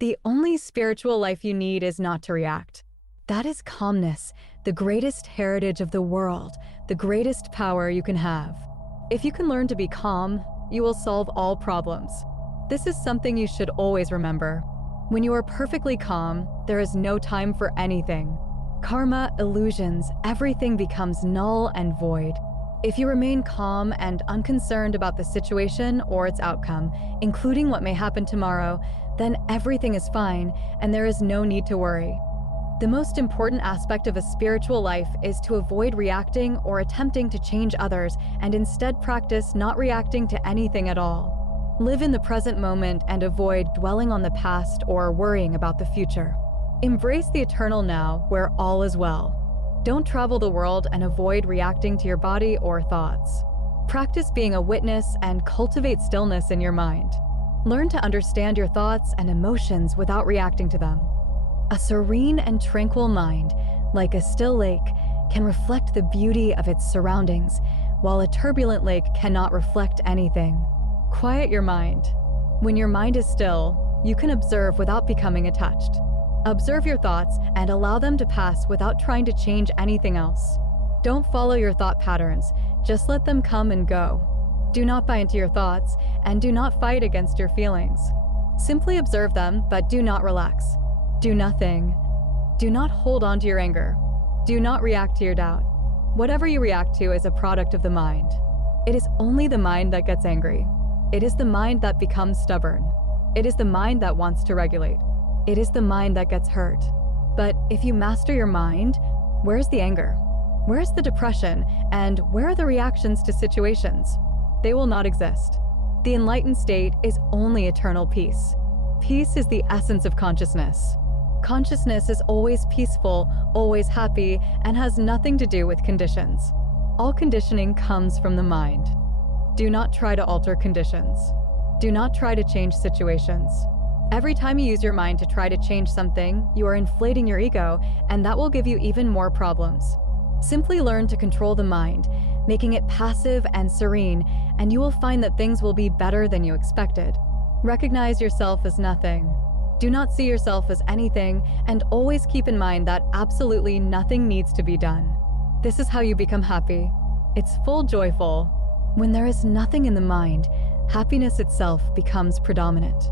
The only spiritual life you need is not to react. That is calmness, the greatest heritage of the world, the greatest power you can have. If you can learn to be calm, you will solve all problems. This is something you should always remember. When you are perfectly calm, there is no time for anything. Karma, illusions, everything becomes null and void. If you remain calm and unconcerned about the situation or its outcome, including what may happen tomorrow, then everything is fine and there is no need to worry. The most important aspect of a spiritual life is to avoid reacting or attempting to change others and instead practice not reacting to anything at all. Live in the present moment and avoid dwelling on the past or worrying about the future. Embrace the eternal now, where all is well. Don't travel the world and avoid reacting to your body or thoughts. Practice being a witness and cultivate stillness in your mind. Learn to understand your thoughts and emotions without reacting to them. A serene and tranquil mind, like a still lake, can reflect the beauty of its surroundings, while a turbulent lake cannot reflect anything. Quiet your mind. When your mind is still, you can observe without becoming attached. Observe your thoughts and allow them to pass without trying to change anything else. Don't follow your thought patterns, just let them come and go. Do not buy into your thoughts, and do not fight against your feelings. Simply observe them, but do not relax. Do nothing. Do not hold on to your anger. Do not react to your doubt. Whatever you react to is a product of the mind. It is only the mind that gets angry. It is the mind that becomes stubborn. It is the mind that wants to regulate. It is the mind that gets hurt. But if you master your mind, where's the anger? Where's the depression? And where are the reactions to situations? They will not exist. The enlightened state is only eternal peace. Peace is the essence of consciousness. Consciousness is always peaceful, always happy, and has nothing to do with conditions. All conditioning comes from the mind. Do not try to alter conditions. Do not try to change situations. Every time you use your mind to try to change something, you are inflating your ego, and that will give you even more problems. Simply learn to control the mind, making it passive and serene, and you will find that things will be better than you expected. Recognize yourself as nothing. Do not see yourself as anything, and always keep in mind that absolutely nothing needs to be done. This is how you become happy. It's full joyful. When there is nothing in the mind, happiness itself becomes predominant.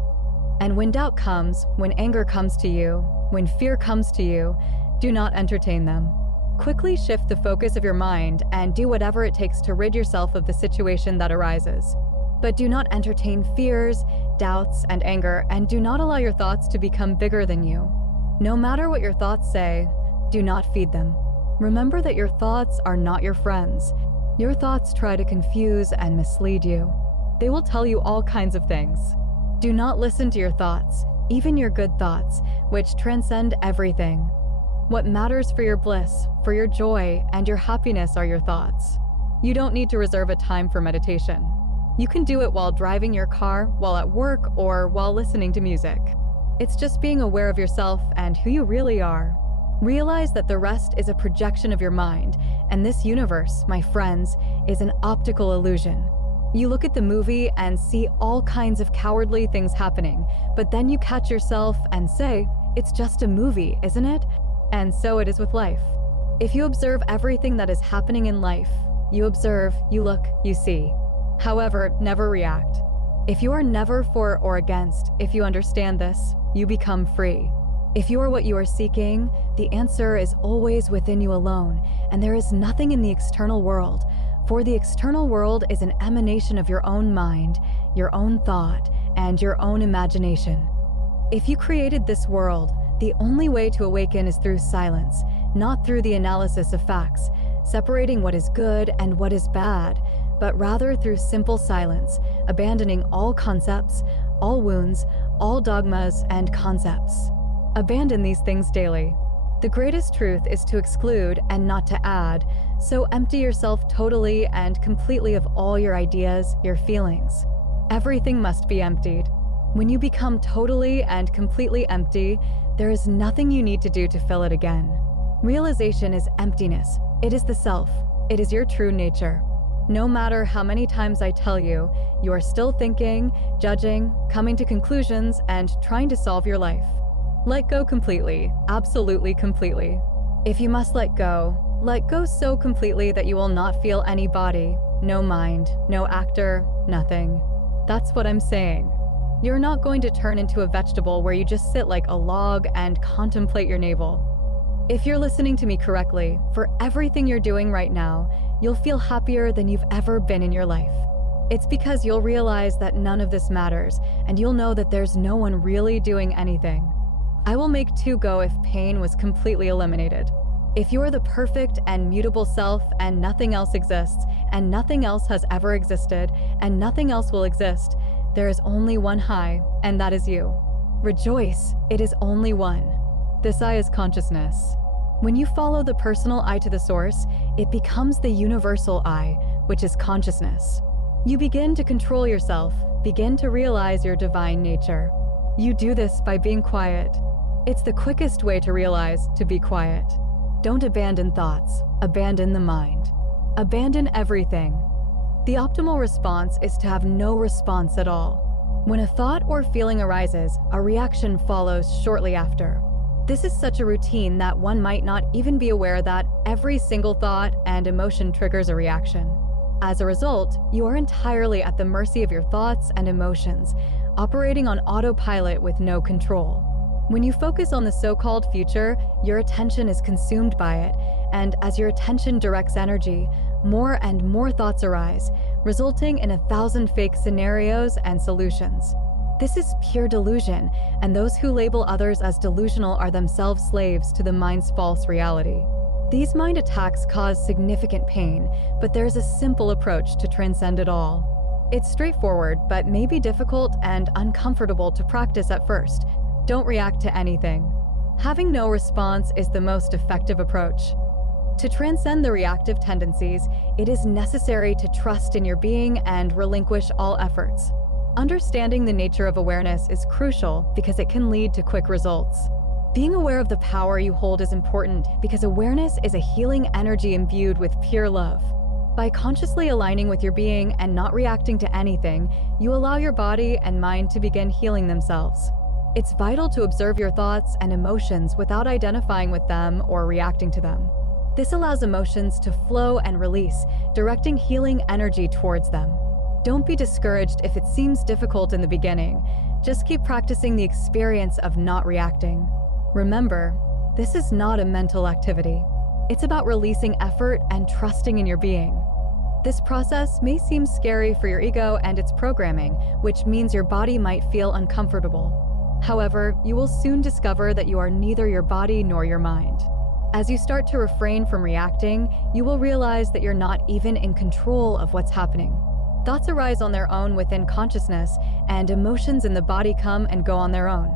And when doubt comes, when anger comes to you, when fear comes to you, do not entertain them. Quickly shift the focus of your mind and do whatever it takes to rid yourself of the situation that arises. But do not entertain fears, doubts, and anger, and do not allow your thoughts to become bigger than you. No matter what your thoughts say, do not feed them. Remember that your thoughts are not your friends. Your thoughts try to confuse and mislead you. They will tell you all kinds of things. Do not listen to your thoughts, even your good thoughts, which transcend everything. What matters for your bliss, for your joy, and your happiness are your thoughts. You don't need to reserve a time for meditation. You can do it while driving your car, while at work, or while listening to music. It's just being aware of yourself and who you really are. Realize that the rest is a projection of your mind, and this universe, my friends, is an optical illusion. You look at the movie and see all kinds of cowardly things happening, but then you catch yourself and say, it's just a movie, isn't it? And so it is with life. If you observe everything that is happening in life, you observe, you look, you see. However, never react. If you are never for or against, if you understand this, you become free. If you are what you are seeking, the answer is always within you alone, and there is nothing in the external world, for the external world is an emanation of your own mind, your own thought, and your own imagination. If you created this world, the only way to awaken is through silence, not through the analysis of facts, separating what is good and what is bad, but rather through simple silence, abandoning all concepts, all wounds, all dogmas and concepts. Abandon these things daily. The greatest truth is to exclude and not to add, so empty yourself totally and completely of all your ideas, your feelings. Everything must be emptied. When you become totally and completely empty, there is nothing you need to do to fill it again. Realization is emptiness. It is the self. It is your true nature. No matter how many times I tell you, you are still thinking, judging, coming to conclusions, and trying to solve your life. Let go completely, absolutely completely. If you must let go so completely that you will not feel any body, no mind, no actor, nothing. That's what I'm saying. You're not going to turn into a vegetable where you just sit like a log and contemplate your navel. If you're listening to me correctly, for everything you're doing right now, you'll feel happier than you've ever been in your life. It's because you'll realize that none of this matters, and you'll know that there's no one really doing anything. I will make two go if pain was completely eliminated. If you're the perfect and mutable self and nothing else exists, and nothing else has ever existed, and nothing else will exist, there is only one I, and that is you. Rejoice, it is only one. This I is consciousness. When you follow the personal I to the source, it becomes the universal I, which is consciousness. You begin to control yourself, begin to realize your divine nature. You do this by being quiet. It's the quickest way to realize to be quiet. Don't abandon thoughts, abandon the mind. Abandon everything. The optimal response is to have no response at all. When a thought or feeling arises, a reaction follows shortly after. This is such a routine that one might not even be aware that every single thought and emotion triggers a reaction. As a result, you are entirely at the mercy of your thoughts and emotions, operating on autopilot with no control. When you focus on the so-called future, your attention is consumed by it, and as your attention directs energy, more and more thoughts arise, resulting in 1,000 fake scenarios and solutions. This is pure delusion, and those who label others as delusional are themselves slaves to the mind's false reality. These mind attacks cause significant pain, but there's a simple approach to transcend it all. It's straightforward, but may be difficult and uncomfortable to practice at first. Don't react to anything. Having no response is the most effective approach. To transcend the reactive tendencies, it is necessary to trust in your being and relinquish all efforts. Understanding the nature of awareness is crucial because it can lead to quick results. Being aware of the power you hold is important because awareness is a healing energy imbued with pure love. By consciously aligning with your being and not reacting to anything, you allow your body and mind to begin healing themselves. It's vital to observe your thoughts and emotions without identifying with them or reacting to them. This allows emotions to flow and release, directing healing energy towards them. Don't be discouraged if it seems difficult in the beginning. Just keep practicing the experience of not reacting. Remember, this is not a mental activity. It's about releasing effort and trusting in your being. This process may seem scary for your ego and its programming, which means your body might feel uncomfortable. However, you will soon discover that you are neither your body nor your mind. As you start to refrain from reacting, you will realize that you're not even in control of what's happening. Thoughts arise on their own within consciousness, and emotions in the body come and go on their own.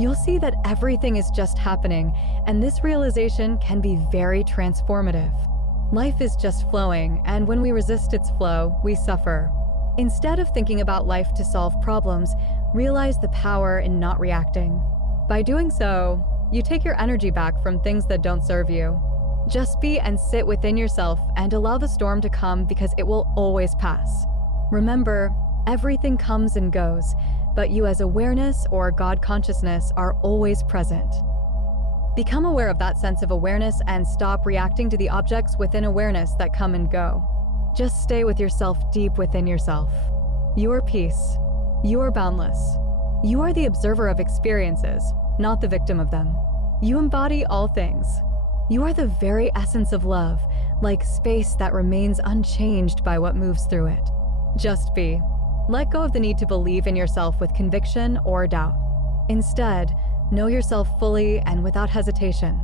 You'll see that everything is just happening, and this realization can be very transformative. Life is just flowing, and when we resist its flow, we suffer. Instead of thinking about life to solve problems, realize the power in not reacting. By doing so, you take your energy back from things that don't serve you. Just be and sit within yourself and allow the storm to come because it will always pass. Remember, everything comes and goes, but you as awareness or God consciousness are always present. Become aware of that sense of awareness and stop reacting to the objects within awareness that come and go. Just stay with yourself deep within yourself. You are peace. You are boundless. You are the observer of experiences, not the victim of them. You embody all things. You are the very essence of love, like space that remains unchanged by what moves through it. Just be. Let go of the need to believe in yourself with conviction or doubt. Instead, know yourself fully and without hesitation.